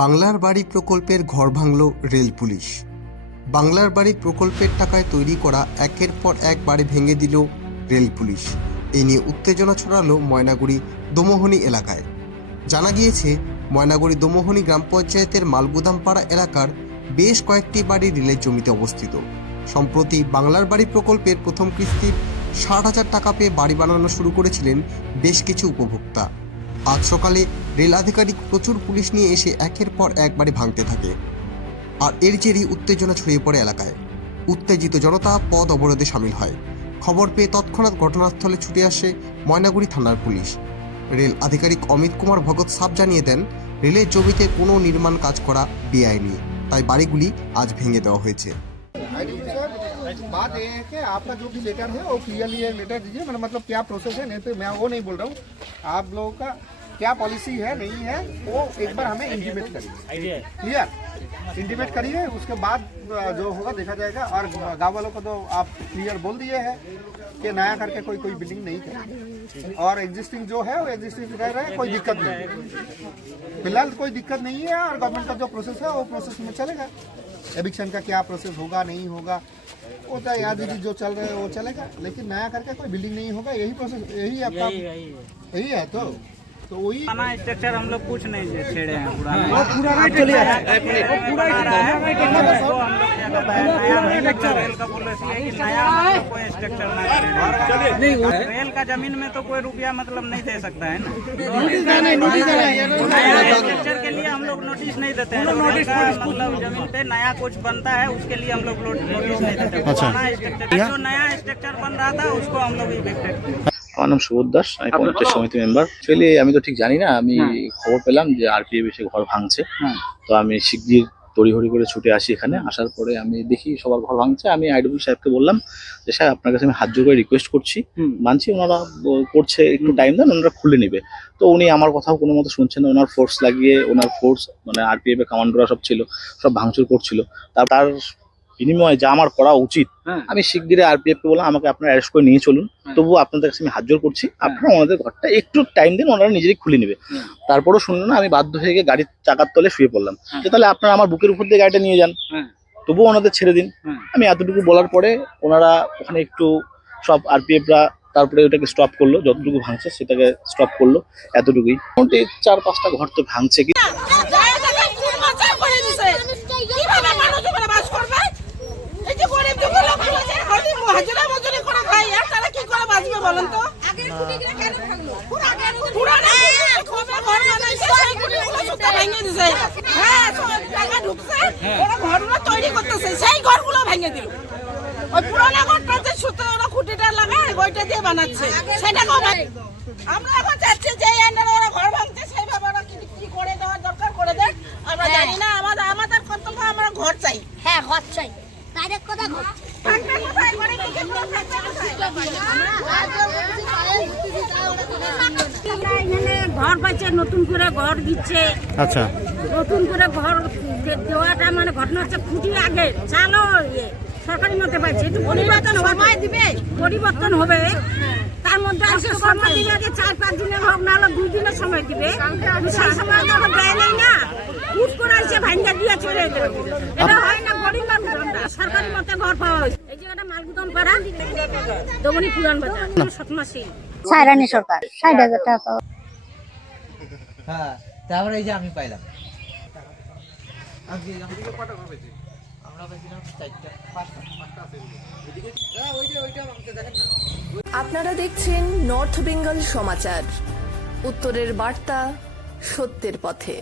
বাংলার বাড়ি প্রকল্পের ঘর ভাঙল রেল পুলিশ। বাংলার বাড়ি প্রকল্পের টাকায় তৈরি করা একের পর এক বাড়ি ভেঙে দিল রেল পুলিশ। এ নিয়ে উত্তেজনা ছড়ালো ময়নাগুড়ি দোমোহনী এলাকায়। জানা গিয়েছে, ময়নাগুড়ি দোমোহনী গ্রাম পঞ্চায়েতের মালগুদামপাড়া এলাকার বেশ কয়েকটি বাড়ি রেলের জমিতে অবস্থিত। সম্প্রতি বাংলার বাড়ি প্রকল্পের প্রথম কিস্তির ষাট হাজার টাকা পেয়ে বাড়ি বানানো শুরু করেছিলেন বেশ কিছু উপভোক্তা। আজ সকালে রেল আধিকারিক প্রচুর পুলিশ নিয়ে এসে একের পর একবারে ভাঙতে থাকে। আর এর জেরই উত্তেজনা ছড়িয়ে পড়ে এলাকায়। উত্তেজিত জনতা পদ অবরোধে সামিল হয়। খবর পেয়ে তৎক্ষণাৎ ঘটনাস্থলে ছুটে আসে ময়নাগুড়ি থানার পুলিশ। রেল আধিকারিক অমিত কুমার ভগৎ সাপ জানিয়ে দেন, রেলের জমিতে কোনো নির্মাণ কাজ করা বেআইনি, তাই বাড়িগুলি আজ ভেঙে দেওয়া হয়েছে। बात ये है कि आपका जो भी लेटर है वो क्लियरली लेटर दीजिए। मतलब मतलब क्या प्रोसेस है नहीं तो मैं वो नहीं बोल रहा हूँ। आप लोगों का क्या पॉलिसी है नहीं है वो एक बार हमें इंटीमेट करिए। क्लियर इंटीमेट करिए उसके बाद जो होगा देखा जाएगा। और गाँव वालों को तो आप क्लियर बोल दिए हैं कि नया करके कोई कोई बिल्डिंग नहीं करेंगे और एग्जिस्टिंग जो है वो एग्जिस्टिंग रह रहे हैं कोई दिक्कत नहीं है। फ़िलहाल कोई दिक्कत नहीं है और गवर्नमेंट का जो प्रोसेस है वो प्रोसेस में चलेगा। एविक्शन का क्या प्रोसेस होगा नहीं होगा वो तो याद दीदी जो चल रहा है वो चलेगा। लेकिन नया करके कोई बिल्डिंग नहीं होगा यही प्रोसेस यही आपका यही है। तो। तो वही स्ट्रक्चर हम लोग कुछ नहीं छेड़े हैं पुराना पूरा चलिए। वो पूरा रहा उसको हम लोग क्या कहते नया स्ट्रक्चर रेल का पॉलिसी कि नया कोई स्ट्रक्चर ना छेड़े। रेल का ज़मीन में तो कोई रुपया मतलब नहीं दे सकता है ना। देते हैं रेल का मतलब जमीन पे नया कुछ बनता है उसके लिए हम लोग नोटिस नहीं देते पुराना स्ट्रक्चर जो नया स्ट्रक्चर बन रहा था उसको हम लोग इवेक्टेड আমার নাম সুবোধ দাস আমি পঞ্চায়েত সমিতি মেম্বার অ্যাকচুয়ালি আমি তো ঠিক জানি না আমি খবর পেলাম যে আরপিএফ এসে ঘর ভাঙছে তো আমি শিগগির তড়িঘড়ি করে ছুটে আসি এখানে। আসার পরে আমি দেখি সবার ঘর ভাঙছে। আমি আইডব্লিউ সাহেবকে বললাম যে স্যার আপনার কাছে আমি হাত জোর করে রিকোয়েস্ট করছি। মানছি ওনারা করছে একটু টাইম দেন ওনারা খুলে নেবে। তো উনি আমার কথাও কোনো মতো শুনছেন না। ওনার ফোর্স লাগিয়ে ওনার ফোর্স মানে আরপিএফ এর কমান্ডোরা সব ছিল সব ভাঙচুর করছিল। তার তার বিনিময়ে যা আমার করা উচিত আমি শিগগিরই আরপিএফ কে বললাম আমাকে আপনারা অ্যারেস্ট করে নিয়ে চলুন। তবুও আপনাদের কাছে আমি হাত জোর করছি আপনারা ওনাদের ঘরটা একটু টাইম দিন ওনারা নিজেরাই খুলে নেবে। তারপরও শুনলো না আমি বাধ্য হয়ে গিয়ে গাড়ির চাকার তলে শুয়ে পড়লাম। যে তাহলে আপনারা আমার বুকের উপর দিয়ে গাড়িটা নিয়ে যান। তবুও ওনাদের ছেড়ে দিন। আমি এতটুকু বলার পরে ওনারা ওখানে একটু সব আরপিএফরা তারপরে ওটাকে স্টপ করল যতটুকু ভাঙছে সেটাকে স্টপ করল এতটুকুই। মোটামুটি চার পাঁচটা ঘর তো ভাঙছে কি জায়গাটাকে ফুল মাচার করে দিছে। কীভাবে মানুষ ওখানে বাস করবে? এই যে গরিব দুঃখী লোকগুলো আছে, হয়তো হাজিরা মজুরি করে খায়, আর তারা কি করে বাঁচবে বলেন তো? পুরানো খুঁটি কবে ঘর বানাইছে, সেই ঘরগুলো ভেঙে দিল। ওই পুরানো ঘরটা খুঁটিটা লাগায়, ওইটা দিয়ে বানাচ্ছে। আমরা এখন চাচ্ছি যে ওরা ঘর ভাঙছে সেইভাবে ওরা কি করে দেওয়ার দরকার করে দেয় আমরা জানি না আমাদের আমাদের কর্তব্য আমরা ঘর চাই হ্যাঁ ঘর চাই ডাইরেক্ট কথা ঘর থাকবে কোথায়? ঘরে কি কি করে থাকবে কোথায়? ঘর পাচ্ছে নতুন করে ঘর দিচ্ছে। আচ্ছা। নতুন করে ঘর দেওয়াটা মানে ঘটনা হচ্ছে খুঁটি আগে। চালো ইয়ে সরকারি মতে পাইছে একটু পরিবর্তন সময় দিবে। পরিবর্তন হবে। তার মধ্যে আজকে সময় দিবে আগে চার পাঁচ দিনের হোক না হলে দুই দিনের সময় দিবে। সেই সময় তো দেয় নাই না। করে ভাঙ্গা দিয়ে চলে গেল এটা হয় না। সরকারি মতে ঘর পাওয়া হয়েছে। এই জায়গাটা মালগুদম পাড়া দমনি পুরান বাজার। সতমাসি সাইরানি সরকার ষাট হাজার টাকা পাওয়া। হ্যাঁ তারপরে এই যে আমি পাইলাম। আপনারা দেখছেন নর্থ বেঙ্গল সমাচার। উত্তরের বার্তা সত্যের পথে।